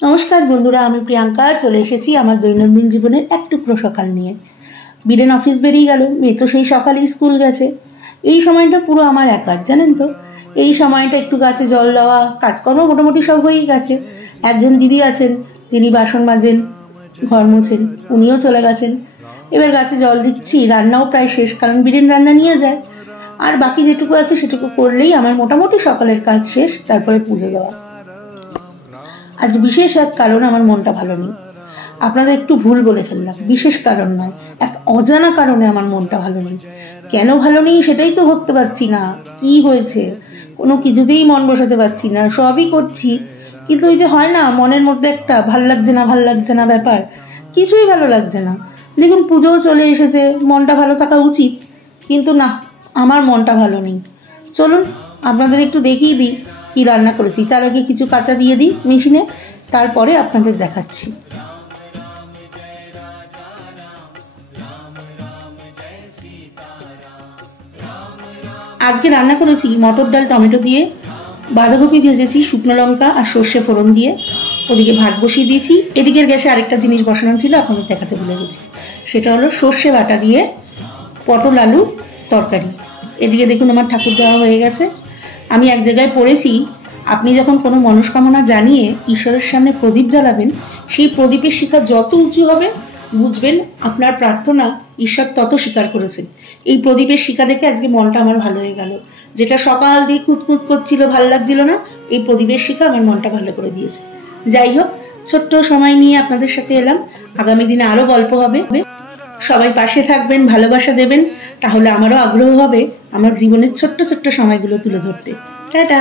নমস্কার বন্ধুরা, আমি প্রিয়াঙ্কা চলে এসেছি আমার দৈনন্দিন জীবনের এক টুকরো সকাল নিয়ে। বীরেন অফিস বেরিয়ে গেল, মেয়ে তো সেই সকালেই স্কুল গেছে। এই সময়টা পুরো আমার একার, জানেন তো। এই সময়টা একটু গাছে জল দেওয়া, কাজকর্ম মোটামুটি সব হয়েই গেছে। একজন দিদি আছেন, যিনি বাসন মাজেন, ঘর মোছেন, উনিও চলে গেছেন। এবার গাছে জল দিচ্ছি, রান্নাও প্রায় শেষ, কারণ বীরেন রান্না নিয়ে যায়। আর বাকি যেটুকু আছে সেটুকু করলেই আমার মোটামুটি সকালের কাজ শেষ, তারপরে পুজো দেওয়া। আজ বিশেষ এক কারণ আমার মনটা ভালো নেই। আপনাদের একটু ভুল বলে ফেললাম, বিশেষ কারণ নয়, এক অজানা কারণে আমার মনটা ভালো নেই। কেন ভালো নেই সেটাই তো ধরতে পারছি না। কি হয়েছে কোনো কিছুতেই মন বসাতে পারছি না, সবই করছি, কিন্তু ওই যে হয় না, মনের মধ্যে একটা ভাল লাগছে না ব্যাপার, কিছুই ভালো লাগছে না। দেখুন পুজোও চলে এসেছে, মনটা ভালো থাকা উচিত, কিন্তু না, আমার মনটা ভালো নেই। চলুন আপনাদের একটু দেখিয়ে দিই কি রান্না করেছি। তার আগে কিছু কাঁচা দিয়ে দিই মেশিনে, তারপরে আপনাদের দেখাচ্ছি। আজকে রান্না করেছি মটর ডাল টমেটো দিয়ে, বাঁধাকপি ভেজেছি শুকনো লঙ্কা আর সর্ষে ফোড়ন দিয়ে। ওদিকে ভাত বসিয়ে দিয়েছি। এদিকের গ্যাসে আরেকটা জিনিস বসানো ছিল, আপনাদের দেখাতে ভুলে গেছি। সেটা হলো সর্ষে বাটা দিয়ে পটল আলু তরকারি। এদিকে দেখুন আমার ঠাকুর দেওয়া হয়ে গেছে। আমি এক জায়গায় পড়েছি, আপনি যখন কোনো মনস্কামনা জানিয়ে ঈশ্বরের সামনে প্রদীপ জ্বালাবেন, সেই প্রদীপের শিখা যত উঁচু হবে, বুঝবেন আপনার প্রার্থনা ঈশ্বর তত স্বীকার করেছেন। এই প্রদীপের শিখা দেখে আজকে মনটা আমার ভালো হয়ে গেল। যেটা সকাল দিয়ে কুটকুট করছিল, ভালো লাগছিল না, এই প্রদীপের শিখা আমার মনটা ভালো করে দিয়েছে। যাই হোক, ছোট্ট সময় নিয়ে আপনাদের সাথে এলাম। আগামী দিনে আরো গল্প হবে। সবাই পাশে থাকবেন, ভালোবাসা দেবেন, তাহলে আমারও আগ্রহ হবে আমার জীবনের ছোট্ট ছোট্ট সময়গুলো তুলে ধরতে। টাটা।